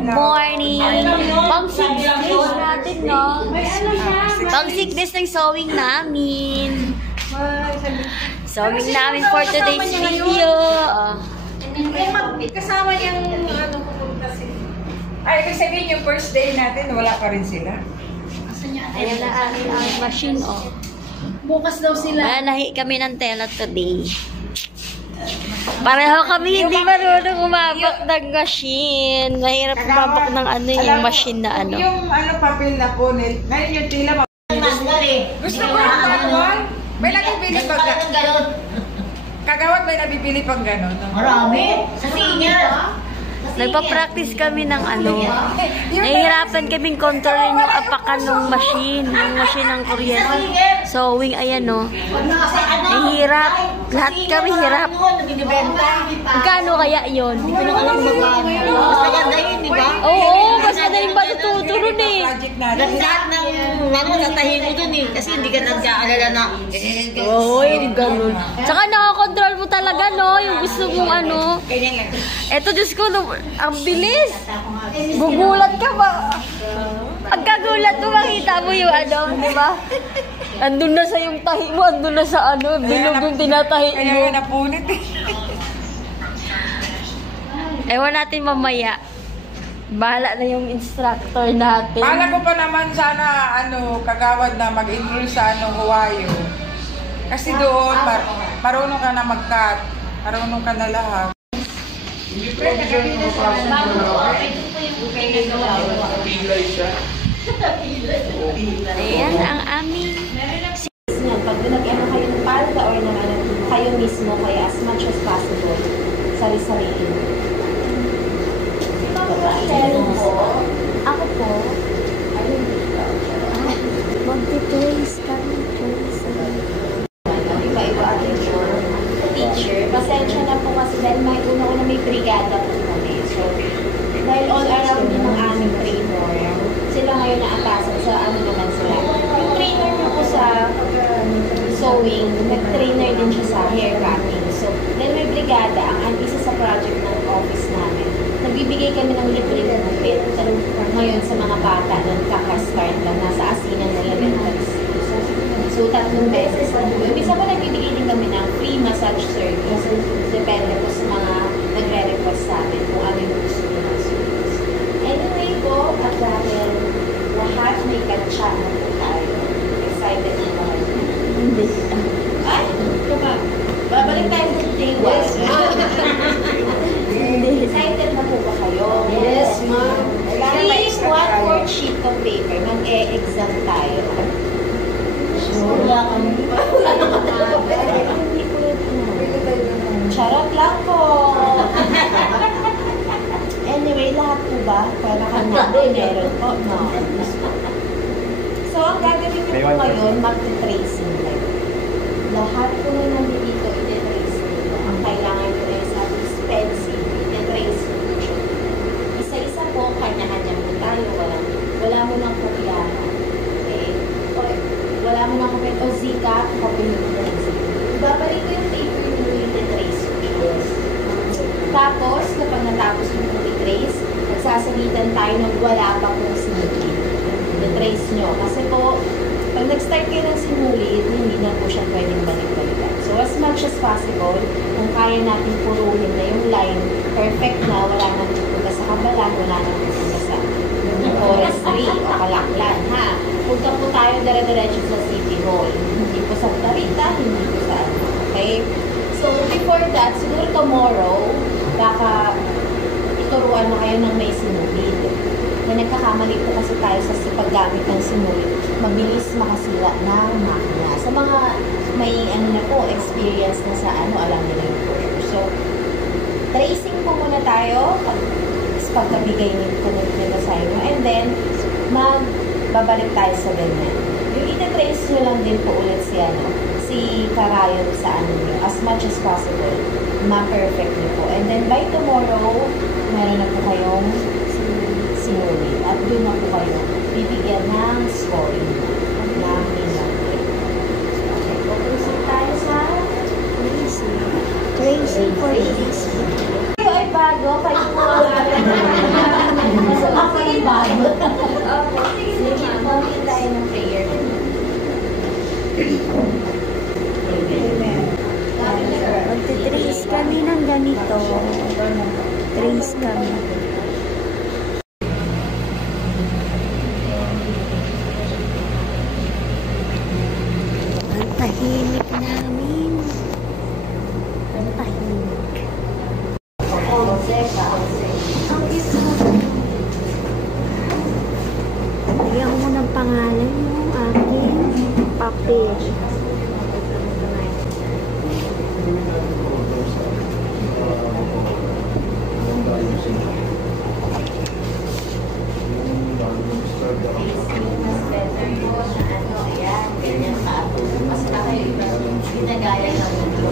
Good morning! Pang sickness natin, no? Pang sickness ng sewing namin. Sewing namin for today's video. Kasama niyang pupunta sila. Ay, ibig sabihin yung first day natin, wala pa rin sila. Ayan na ang machine, oh. Bukas daw sila. Nahi kami ng tela today. Pareho kami hindi marunong umabak ng machine. Mahirap umabak ng yung machine na ano. Yung papel na punit, ngayon yung tila gusto ko yung kagawad. May nabibili pag gano'n. Kagawad may nabibili pang gano'n. Marami. Sa senior. Nagpa-practice kami ng nahihirapan kaming kontrolin yung apakan ng machine. Yung machine ng kuryente. Sewing, ayan, no. Nahihirap. Lahat kami hirap. Magkano kaya yun? Hindi ko lang alam magkano. Basta ganda yun, di ba? Oo, basta na yung matuturo eh. Lahat ng natatahin mo dun eh. Kasi hindi ka nag-aalala na. Oo, yung ganun. Tsaka nakakontrol mo talaga, no? Yung gusto mong Eto, Diyos ko, ang bilis. Gugulat ka ba? Pagkagulat mo, makita mo yung di ba? Andun na sa yung tahi mo, andun na sa bilog yung tinatahi mo. Kaya napunit eh. Ewan natin mamaya. Bahala na yung instructor natin. Pala ko pa naman sana, kagawad na mag-enroll sa Huwayo. Kasi doon, marunong ka na mag-cut. Marunong ka na lahat. Ayan ang aming pag nag-ano kayo ng palda or ng kayo mismo, kaya as much as possible, sari-sarili. Ako po, mag-trace kami. Iba-iba ating teacher. Pasensya na po kasi dahil may una-una may brigada po kami. So, dahil all around din ng aming trainer, sila ngayon naatasan sa naman sila. Yung trainer na po sa sewing, nag-trainer din siya sa hair cutting. So, dahil may brigada, ang isa sa project ng office namin, nagbibigay kami ng libre na gupit. Ngayon sa mga bata na kaka-start lang, nasa asinan na elementary school. So, 3 beses na po. Ibig po nagbibigay din kami ng free massage service. Depende po sa mga nagre-request sa amin kung ano yung gusto nyo ng service. Anyway po, at dahil lahat may kantsa na po tayo. Excited na ba? Hindi. Ay, kapag. Babalik tayo sa day 1. Excited na po ba kayo? Yes, ma'am. Please, 1/4 sheet of paper. Mag-e-exam tayo. Wala kami. Charot lang po. Anyway, lahat po ba? Para meron po, no? So, ang gagawin ko po ngayon, mag-tracing kayo. Lahat po na nandito, iti-trace nyo. Ang kailangan nyo ay sa pencil, iti-trace nyo. Isa-isa po, kanya-kanya po tayo. Wala mo nang kopyahan. Okay? Wala mo nang kopyahan. O zika, kopyahan mo ng zika. Babalik ko yung paper nyo, iti-trace nyo. Tapos, kapag natapos nyo i-trace, nagsasalitan tayo ng wala pa pong sinulid. I-trace nyo. Kasi po, pag nag-start kayo ng sinulid, hindi na po siya pwedeng balik-balikan. So, as much as possible, kung kaya natin puruhin na yung line, perfect na, wala nang pupunta sa kabalan, wala nang pupunta sa forestry o kalaklan, ha? Punta po tayo dire-diretso sa City Hall. Hindi po sa Tarita, hindi po sa okay? So, before that, siguro tomorrow, baka ituruan na kayo ng may sinulid. Na nagkakamali po kasi tayo sa paggamit ng sinulid, mabilis makasira ng makina. Sa mga may na po, experience na sa alam nila yung procedure. So, tracing po muna tayo, pagkabigay nito na sa'yo. And then, babalik tayo sa ganyan. Yung ita-trace nyo lang din po ulit si Karayon sa nyo, as much as possible, ma-perfect nyo po. And then, by tomorrow, meron na po kayong sinuli. At doon na po kayo bibigyan ng scoring na minamit. Okay, focusing tayo sa tracing for this. Kayo ay bago, kayo Ako yung bago. Sige, mag-moment tayo ng prayer. Magti-trace kami ng ganito. Trace kami. Ang tahimik namin. Ang tahimik. Lagyan ko ng pangalan yung aking papel. Mas better po na ano, ayan, ganyan sa ako. Mas na kayo iba, ginagaya ng mundo.